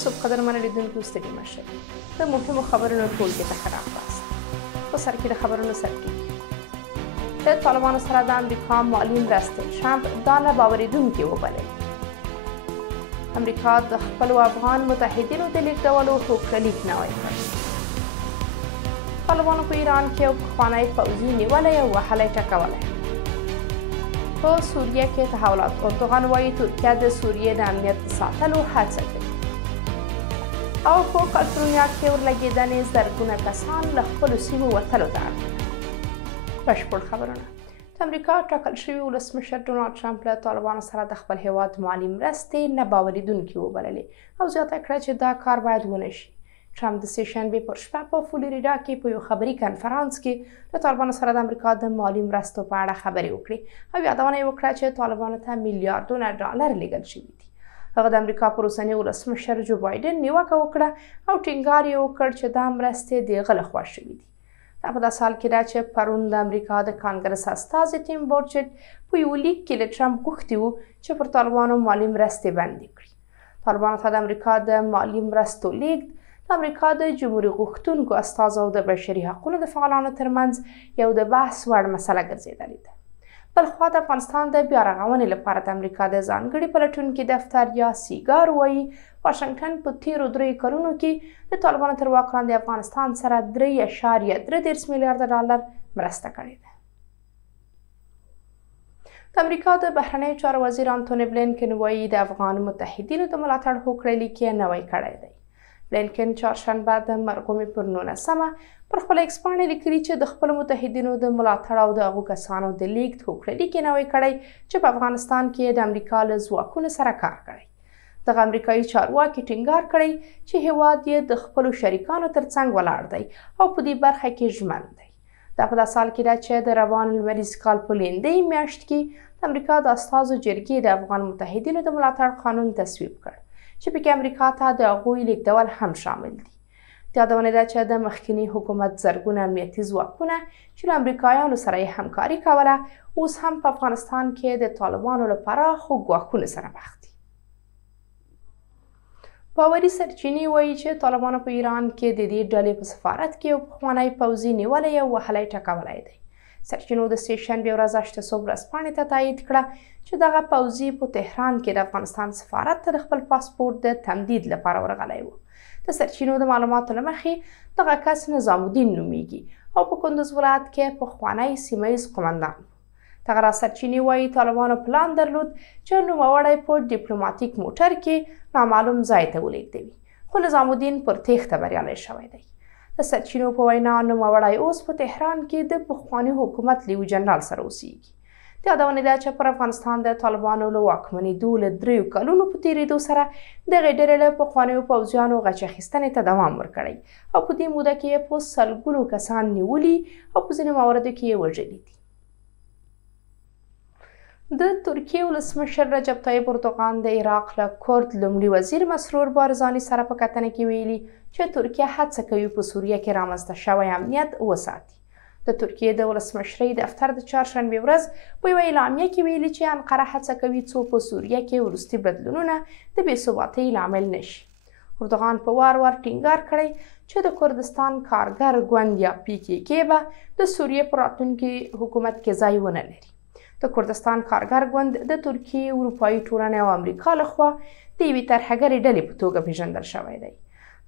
صبح قدرمنو لیدونکو ستړي مه شئ. د مهمو خبرونو ټولګې ته ښه راغلاست. په سر کې د خبرونو سرټکي. د طالبانو سره د امریکا مالي مرستې ټرمپ دا نه باورېدونکې وبللې. امریکا د خپلو افغان متحدینو د لیږدولو هوکړلیک نوی کړ. طالبانو په ایران کې یو پخوانی پوځي نیولی او وهلی ټکولی. په سوریه کې تحولات. اردوغان وایي ترکیه د سوریې د امنیت د ساتلو هڅه کوي. او په کالیفورنیا کې اورلګېدنې زرګونه کسان له خپلو سیمو وتلو ته اړ دي. بشپړ خبرونه. د امریکا ټاکل شوي ولسمشر ډونالډ ټرمپ له طالبانو سره د خپل هیواد مالي مرستې نه باورېدونکې وبللې او زیاته کړه چې دا کار باید ونه شي. ټرمپ د سې شنبې پر شپه په فلوریډا کې په یو خبري کنفرانس کې له طالبانو سره د امریکا د مالي مرستو په اړه خبرې وکړې او یادونه یې وکړه چې طالبانو ته میلیاردونه ډالر لیږل شوي دي. هغه د امریکا پر اوسني ولسمشر جو بایډن نیوکه وکړه او ټینګار یې وکړ چې دا مرستې د هغه لخوا شوي دي. دا په داسې حال کې ده چې پرون د امریکا د کانګرس استازي ټیم بورچټ په یو لیک کې له ټرمپ غوښتي وو چې پر طالبانو مالي مرستې بندې کړي. طالبانو ته د امریکا د مالي مرستو لیږد د امریکا د جمهوري غوښتونکو استازو او د بشري حقونو د فعالانو ترمنځ یو د بحث وړ مسله ګرځېدلې ده. بلخوا د افغانستان د بیا رغونې لپاره د امریکا د ځانګړي پلټونکي دفتر یا سیګار وایي واشنګټن په تیرو 3 کلونو کې د طالبانو تر واک لاندې افغانستان سره 3.3 میلیارده ډالر مرسته کړې ده. د امریکا د بهرنیو چارو وزیر انټوني بلینکن وایي د افغان متحدینو د ملاتړ هوکړلیک یې نوی کړی دی. بلینکن چهارشنبه د مرغومې پر 19مه پر خپل ایکس پاڼې لیکلي چې د خپلو متحدینو د ملاتړ او د هغو کسانو د لیږد هوکړلیک یې نوی کړی چې په افغانستان کې د امریکا له ځواکونو سره کار کړی. دغه امریکایي چارواکي ټینګار کړی چې هیواد یې د خپلو شریکانو ترڅنګ ولاړ دی او په دې برخه کې ژمن دی. دا په داسې حال کې ده چې د روان لمریز کال په لیندۍ میاشت کې د امریکا د استازو جرګې د افغان متحدینو د ملاتړ قانون تصویب کړ چې پکې امریکا ته د هغوی لیږدول هم شامل دي. یادونه ده چې د مخکني حکومت زرګونه امنیتي ځواکونه چې له امریکایانو سره یې همکاري کوله اوس هم په افغانستان کې د طالبانو له پراخو ګواښونو سره مخ دي. باوري سرچینې وایي چې طالبانو په ایران کې د دې ډلې په سفارت کې یو پخوانی پوځي نیولی او وهلی ټکولی دی. سرچینو د سې شنبې ورځ اشتسو ورځپاڼې ته تایید کړه چې دغه پوځي په تهران کې د افغانستان سفارت ته د خپل پاسپورت د تمدید لپاره ورغلی و. د سرچینو د معلوماتو له مخې دغه کس نظام الدین نومیږي او په کندوز ولایت کې پخوانی سیمه ییز قمندان و. دغه سرچینې وایي طالبانو پلان درلود چې نوموړی په ډیپلوماتیک موټر کې نامعلوم ځای ته ولېږدوي خو نظام الدین پر تېښته بریالی شوی دی. د سرچینو په وینا نوموړی اوس په تهران کې د پخواني حکومت لیو جنرال سره اوسیږي. د یادونې ده چې پر افغانستان د طالبانو له واکمنېدو له 3 کلونو په تېرېدو سره دغې ډلې له پخوانیو پوځیانو غچ اخیستنې ته دوام ورکړی او په دې موده کې یې په سلګونو کسان نیولي او په ځینو مواردو کې یې وژلي دي. د ترکیې ولسمشر رجب طیب اردوغان د عراق له کرد لومړي وزیر مسرور بارزاني سره په کتنه کې ویلي چې ترکیه هڅه کوي په سوریه کې رامنځته شوی امنیت وساتي. د ترکیې د ولسمشرۍ دفتر د چهارشنبې ورځ په یوه اعلامیه کې ویلي چې انقره هڅه کوي څو په سوریه کې وروستي بدلونونه د بېثباتۍ لامل نه شي. اردوغان په وار ټینګار کړی چې د کردستان کارګر ګوند یا PKK به د سوریې په راتلونکي حکومت کې ځای ونه لري. د کردستان کارګر ګوند د ترکیې، اروپایي ټولنې او امریکا لخوا د یوې ترهګرې ډلې په توګه پیژندل شوی دی.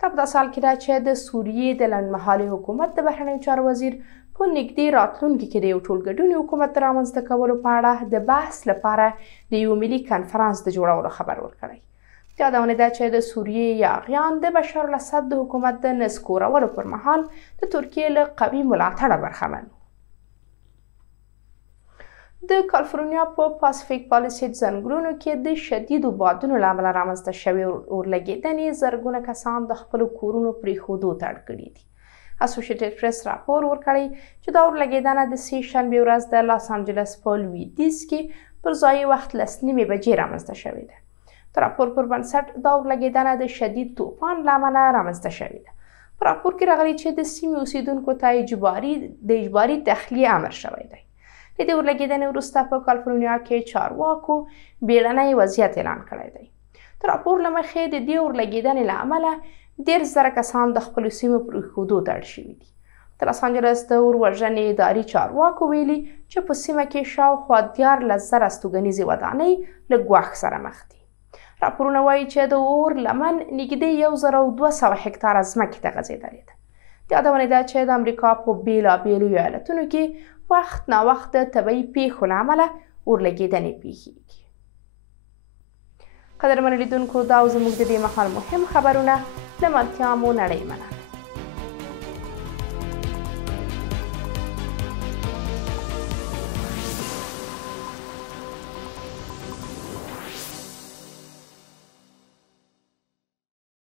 دا په داسې حال کې ده چې د سوریې د لنډمهالي حکومت د بهرنیو چارو وزیر په نږدې راتلونکي کې د یو ټولګډوني حکومت د رامنځته کولو په اړه د بحث لپاره د یو ملي کنفرانس د جوړولو خبر ورکړی. یادونه ده چې د سوریې یاغیان د بشار الاسد د حکومت د نسکورولو پر مهال د ترکیې له قوي ملاتړه برخمن و. د کالیفورنیا په پاسفیک پالیسیډ ځنګلونو کې د شدیدو بادونو له امله رامنځته شوې اورلګېدنې زرګونه کسان د خپلو کورونو پرېښودو ته اړ کړي دي. اسوسییټډ پریس راپور ورکړی چې دا اورلګېدنه د سې شنبې ورځ د لاس انجلس په لویدیځ کې پر ځایي وخت 10:30 بجې رامنځته شوې ده. د راپور پر بنسټ دا اورلګېدنه د شدید طوفان له امله رامنځته شوې ده. په راپور کې راغلي چې د سیمې اوسیدونکو ته اجباري تخلیه امر شوی دی. د دې اورلګېدنې وروسته په کالیفورنیا کې چارواکو بیړنی وضعیت اعلان کړی دی. د راپور له مخې د دې اورلګېدنې له امله 10,000 کسان د خپلو سیمو پرېښودو ته اړ شوي دي. د لاس انجلس د اور وژنې اداري چارواکو ویلي چې په سیمه کې شاوخوا 14,000 استوګنیزې ودانۍ له ګواښ سره مخ دي. راپورونه وایي چې د اور لمن نږدې 1,200 هکتاره ځمکې ته غځېدلې ده. د یادونې ده چې د امریکا په بېلابېلو ایالتونو کې وخت ناوخت د طبیعي پیښو له امله اورلګېدنې پیښیږي. قدرمنو لیدونکو، دا زموږ د دې مهال مهم خبرونه. له ملتیا مو نړۍ مننه.